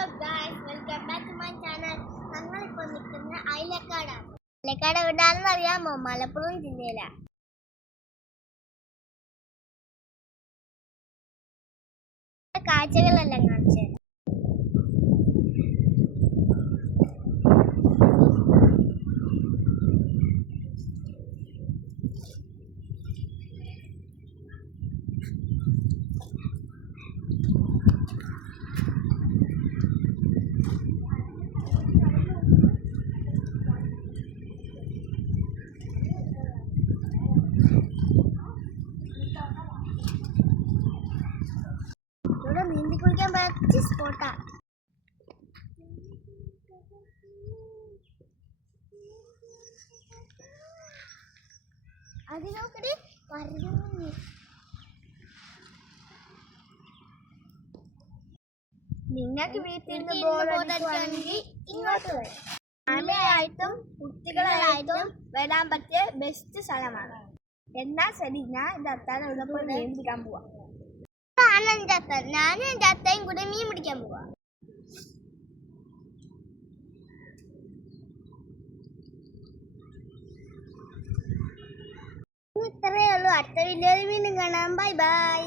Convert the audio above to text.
Hello guys welcome back to my channel ഞങ്ങളിപ്പോൾ നിൽക്കുന്നത് അയിലക്കാടാണ്. അയിലക്കാട് എവിടെയാണെന്ന് അറിയാമോ? മലപ്പുറം ജില്ലയിലാണ് കാഴ്ചകളെല്ലാം കാണിച്ചു പറ്റിയ സ്പോട്ടാണ് അതിനോക്കടി വരുന്നു നിങ്ങൾക്ക് വീട്ടിൽ നിന്ന് ബോധടിക്കുകയാണെങ്കിൽ ഇങ്ങോട്ട് വരും. ഫാമിലിയായിട്ടും കുട്ടികളായിട്ടും വരാൻ പറ്റിയ ബെസ്റ്റ് സ്ഥലമാണ്. എന്നാൽ ശരി ഞാൻ ഇത് അത്താൻ ഉള്ളപ്പോൾ നിയന്ത്രിക്കാൻ പോവാം. ഞാനും എന്റെ അത്ത ഞാനും എന്റെ അത്തയും കൂടെ മീൻ പിടിക്കാൻ പോവാ. ഇത്രയേ ഉള്ളൂ. അടുത്ത വീഡിയോയിൽ വീണ്ടും കാണാം. Bye bye